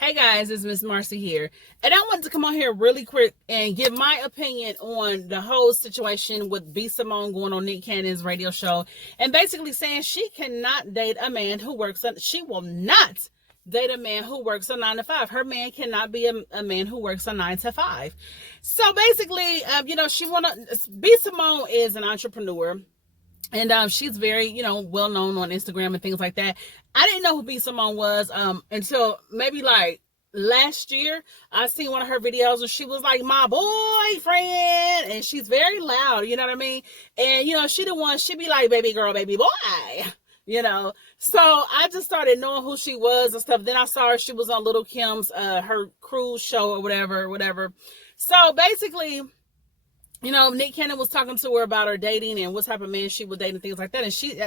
Hey guys, it's Miss Marcie here. And I wanted to come on here really quick and give my opinion on the whole situation with B Simone going on Nick Cannon's radio show and basically saying she cannot date a man who works she will not date a man who works a 9 to 5. Her man cannot be a man who works a 9 to 5. So basically, B Simone is an entrepreneur. And she's very, well known on Instagram and things like that. I didn't know who B Simone was until maybe like last year. I seen one of her videos and she was like, my boyfriend. And she's very loud, you know what I mean? And, she the one, she be like, baby girl, baby boy. So I just started knowing who she was and stuff. Then I saw her, she was on Little Kim's, her cruise show or whatever. So basically, Nick Cannon was talking to her about her dating and what type of man she would date and things like that. And she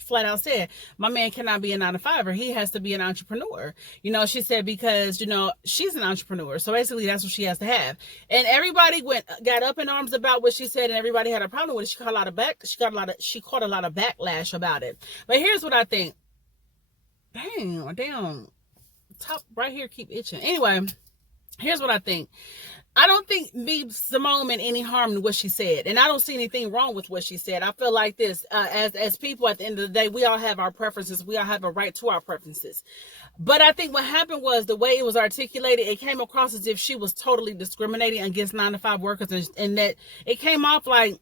flat out said, my man cannot be a 9 to 5, or he has to be an entrepreneur. She said, because, she's an entrepreneur. So basically that's what she has to have. And everybody got up in arms about what she said, and everybody had a problem with it. She caught a lot of backlash about it. But here's what I think. Damn. Top right here keep itching. Anyway, here's what I think. I don't think B Simone meant any harm to what she said. And I don't see anything wrong with what she said. I feel like this, as people at the end of the day, we all have our preferences. We all have a right to our preferences. But I think what happened was the way it was articulated, it came across as if she was totally discriminating against 9 to 5 workers. And that it came off like,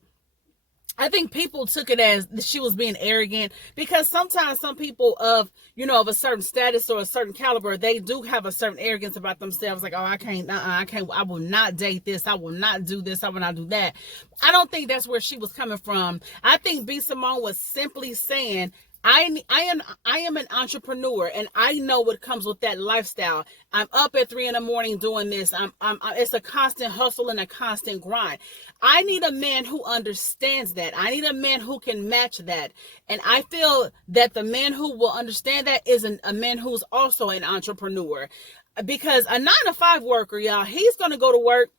I think people took it as she was being arrogant, because sometimes some people of a certain status or a certain caliber, they do have a certain arrogance about themselves. Like, oh, I will not date this. I will not do this. I will not do that. I don't think that's where she was coming from. I think B Simone was simply saying, I am an entrepreneur, and I know what comes with that lifestyle. I'm up at 3 a.m. doing this. It's a constant hustle and a constant grind. I need a man who understands that. I need a man who can match that. And I feel that the man who will understand that is a man who's also an entrepreneur, because a 9 to 5 worker, y'all, he's going to go to work,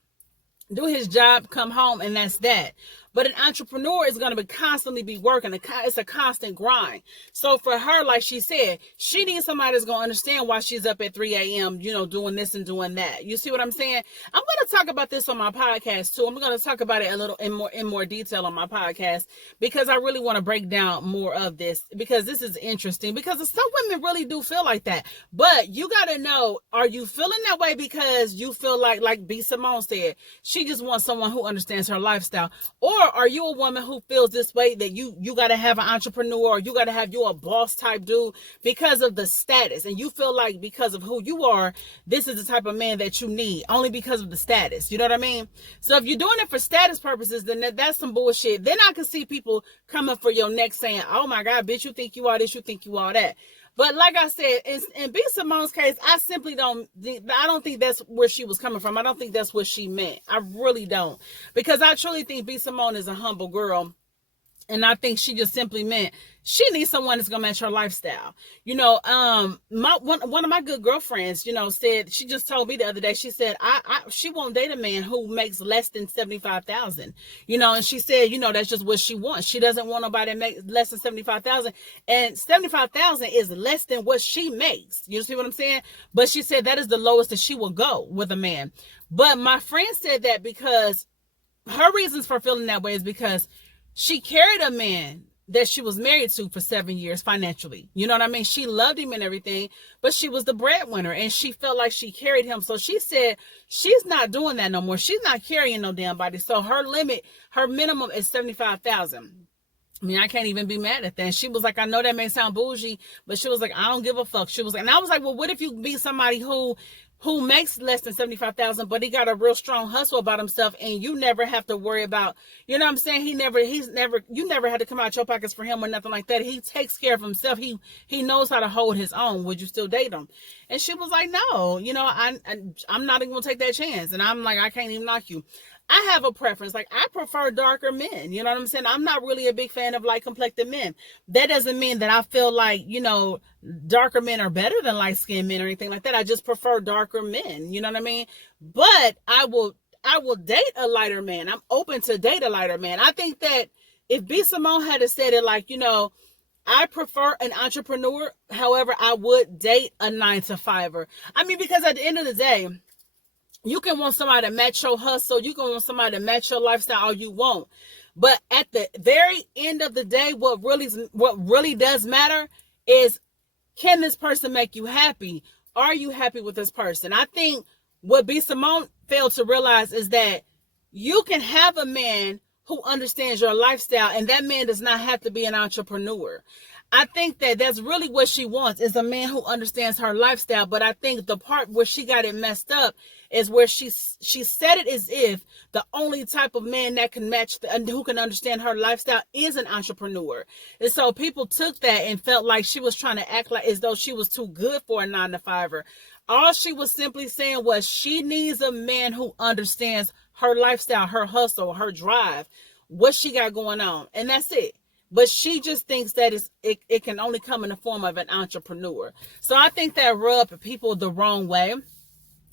do his job, come home, and that's that. But an entrepreneur is going to constantly be working. It's a constant grind. So for her, like she said, she needs somebody that's going to understand why she's up at 3 a.m., doing this and doing that. You see what I'm saying? I'm going to talk about this on my podcast too. I'm going to talk about it a little in more detail on my podcast, because I really want to break down more of this, because this is interesting, because some women really do feel like that. But you got to know, are you feeling that way because you feel like B Simone said, she just wants someone who understands her lifestyle? Or are you a woman who feels this way, that you got to have an entrepreneur, or you got to have a boss type dude because of the status, and you feel like because of who you are, this is the type of man that you need only because of the status? You know what I mean? So if you're doing it for status purposes, then that's some bullshit. Then I can see people coming for your neck saying, oh my God, bitch, you think you all this, you think you all that. But like I said, in B Simone's case, I don't think that's where she was coming from. I don't think that's what she meant. I really don't. Because I truly think B Simone is a humble girl. And I think she just simply meant she needs someone that's gonna match her lifestyle. One of my good girlfriends, said, she just told me the other day, she said, she won't date a man who makes less than 75,000. And she said, that's just what she wants. She doesn't want nobody that makes less than 75,000. And 75,000 is less than what she makes. You see what I'm saying? But she said that is the lowest that she will go with a man. But my friend said that because her reasons for feeling that way is because she carried a man that she was married to for 7 years financially. You know what I mean? She loved him and everything, but she was the breadwinner, and she felt like she carried him. So she said she's not doing that no more. She's not carrying no damn body. So her minimum is 75,000. I mean, I can't even be mad at that. And she was like, I know that may sound bougie, but she was like, I don't give a fuck. She was like, and I was like, well, what if you be somebody who makes less than 75,000, but he got a real strong hustle about himself, and you never have to worry about, you know what I'm saying? You never had to come out your pockets for him or nothing like that. He takes care of himself. He knows how to hold his own. Would you still date him? And she was like, no, I'm not even gonna take that chance. And I'm like, I can't even knock you. I have a preference. Like, I prefer darker men. You know what I'm saying? I'm not really a big fan of light complected men. That doesn't mean that I feel like, darker men are better than light skinned men or anything like that. I just prefer darker men. You know what I mean? But I will date a lighter man. I'm open to date a lighter man. I think that if B Simone had said it like, I prefer an entrepreneur. However, I would date a 9-to-5er. I mean, because at the end of the day, you can want somebody to match your hustle. You can want somebody to match your lifestyle all you want. But at the very end of the day, what really does matter is, can this person make you happy? Are you happy with this person? I think what B Simone failed to realize is that you can have a man who understands your lifestyle, and that man does not have to be an entrepreneur. I think that that's really what she wants, is a man who understands her lifestyle. But I think the part where she got it messed up is where she said it as if the only type of man that can match and who can understand her lifestyle is an entrepreneur. And so people took that and felt like she was trying to act like as though she was too good for a 9-to-5er. All she was simply saying was she needs a man who understands her lifestyle, her hustle, her drive, what she got going on. And that's it. But she just thinks that it can only come in the form of an entrepreneur. So I think that rubbed people the wrong way.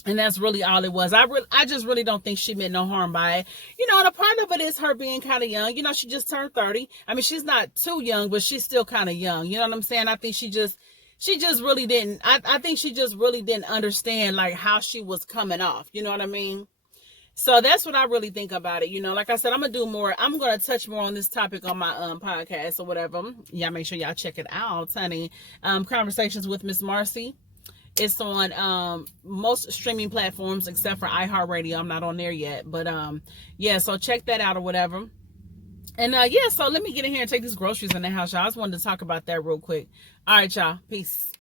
And that's really all it was. I just really don't think she meant no harm by it. You know, and a part of it is her being kind of young. You know, she just turned 30. I mean, she's not too young, but she's still kind of young. You know what I'm saying? I think she just really didn't. I think she just really didn't understand like how she was coming off. You know what I mean? So that's what I really think about it. You know, like I said, I'm going to touch more on this topic on my podcast or whatever. Y'all make sure y'all check it out, honey. Conversations with Miss Marcie. It's on most streaming platforms except for iHeartRadio. I'm not on there yet. But yeah, so check that out or whatever. And yeah, so let me get in here and take these groceries in the house, y'all. I just wanted to talk about that real quick. All right, y'all. Peace.